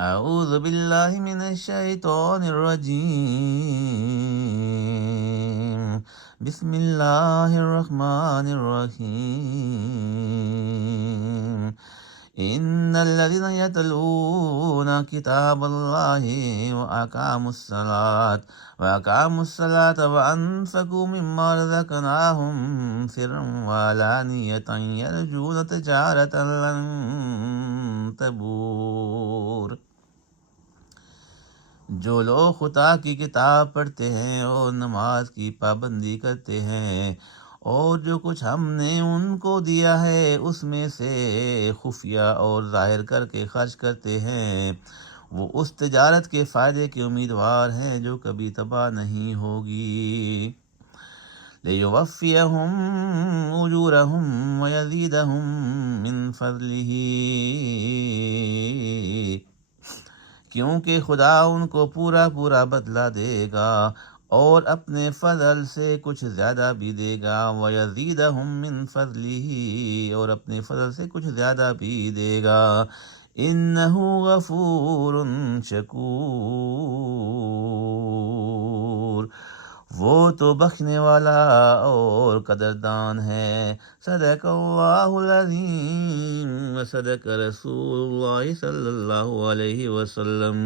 اعوذ باللہ من الشیطان الرجیم، بسم اللہ الرحمن الرحیم۔ ان الذين يتلون كتاب الله واقاموا الصلاة وانفقوا مما رزقناهم سرا وعلانية يرجون تجارة لن تبور۔ جو لوگ خدا کی کتاب پڑھتے ہیں اور نماز کی پابندی کرتے ہیں، اور جو کچھ ہم نے ان کو دیا ہے اس میں سے خفیہ اور ظاہر کر کے خرچ کرتے ہیں، وہ اس تجارت کے فائدے کے امیدوار ہیں جو کبھی تباہ نہیں ہوگی۔ لِيُوَفِّيَهُمْ أُجُورَهُمْ وَيَزِيدَهُمْ مِنْ فَضْلِهِ، کیونکہ خدا ان کو پورا پورا بدلہ دے گا اور اپنے فضل سے کچھ زیادہ بھی دے گا، وَيَزِيدَهُمْ مِنْ فَضْلِهِ، اور اپنے فضل سے کچھ زیادہ بھی دے گا۔ إِنَّهُ غَفُورٌ شَكُورٌ، وہ تو بخشنے والا اور قدردان ہے۔ صدق اللہ العظیم و صدق رسول اللہ صلی اللہ علیہ وسلم۔